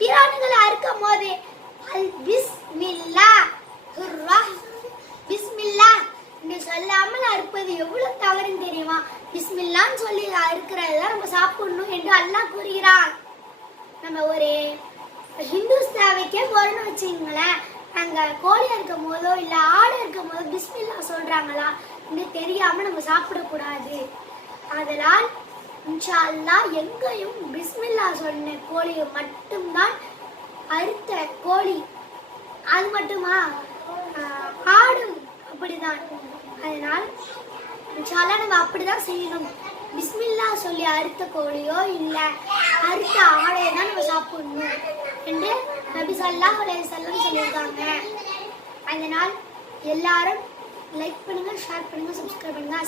பிராணிகளை அறுக்கும் போது அல் பிஸ்மில்லா பிஸ்மில்லா என்று சொல்லாமல் அறுப்பது எவ்வளவு தவறுன்னு தெரியுமா? பிஸ்மில்லான்னு சொல்லி அறுக்கிறதெல்லாம் நம்ம சாப்பிடணும் என்று அல்லாஹ் கூறுகிறான். நம்ம ஒரு ஹிந்துஸ் தேவைக்கே போறோம்னு வச்சுங்களேன், நாங்க கோழி இருக்கும் போதோ இல்ல ஆடு இருக்கும் போதோ பிஸ்மில்லா சொல்றாங்களா என்று தெரியாம நம்ம சாப்பிடக்கூடாது. அதனால் இன்ஷா அல்லாஹ் எங்கேயும் பிஸ்மில்லா சொன்ன கோழியை மட்டும்தான் அறுத்த கோழி. அது மட்டுமா, ஆடும் அப்படிதான். அதனால் இன்ஷா அல்லாஹ் நம்ம அப்படிதான் செய்யணும். பிஸ்மில்லா சொல்லி அறுத்த கோழியோ இல்ல அறுத்த ஆடையை தான் நம்ம சாப்பிடணும் என்று நபி ஸல்லல்லாஹு அலைஹி வஸல்லம் சொல்லியிருக்காங்க. அதனால் எல்லாரும் லைக் பண்ணுங்க, ஷேர் பண்ணுங்க, சப்ஸ்கிரைப் பண்ணுங்க.